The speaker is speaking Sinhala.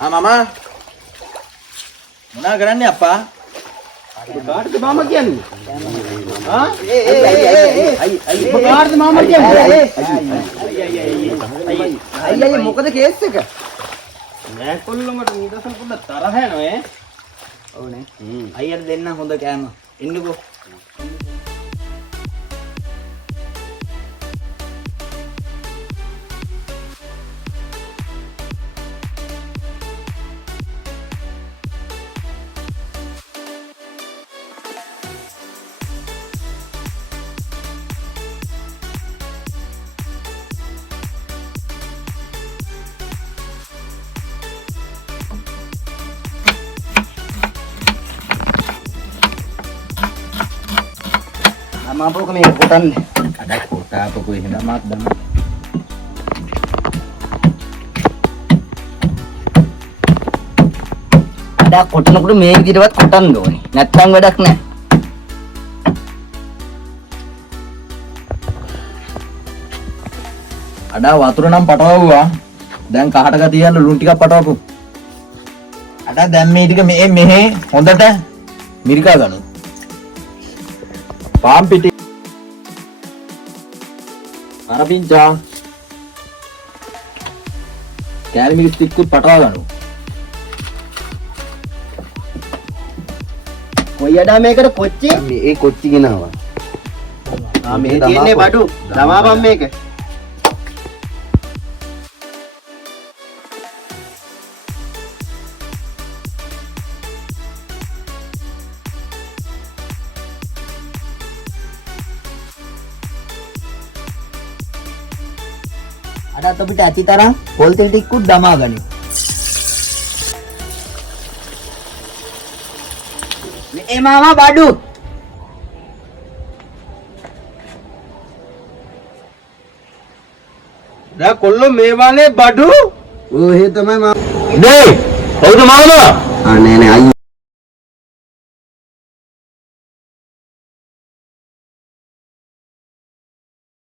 मामा මොනා කරන්නේ අප්පා? කාටද මාමා කියන්නේ? ආ කාටද මාමා කියන්නේ? අයියා මොකද කේස් එක? නෑ කොල්ලොන්ට නිදසල් පොඩ්ඩක් තරහ යනවා ඈ. ඔව්නේ. අයියට දෙන්න හොඳ කෑම. එන්නකෝ. Mampu kami ikutan ada kota apa kue hendak mak dan ada kota nak udah meng di dekat kota ndo ni natang bedak ne ada watur nam patawa dan kahata katiyan lunti ka patawa ada dan me ටික මේ මෙහෙ හොඳට මිරිකා ගනු පාම් පිටි අර පින්චා කැලමිරි ස්ටික්කුත් පටවා ගනු කොයියඩා මේකට කොච්චි? මේ කොච්චි ගෙනාවා මේ තියෙන්නේ බඩු දමාපම් මේක. අඩත් අපිට ඇති තරම් පොල් තෙල් ටිකකුත් දමා ගනිමු. මේ මාමා බඩු. දැන් කොල්ලෝ මේ වානේ බඩු ඔය තමයි මාමා. නේ කවුද මාමා? නෑ නෑ අයියා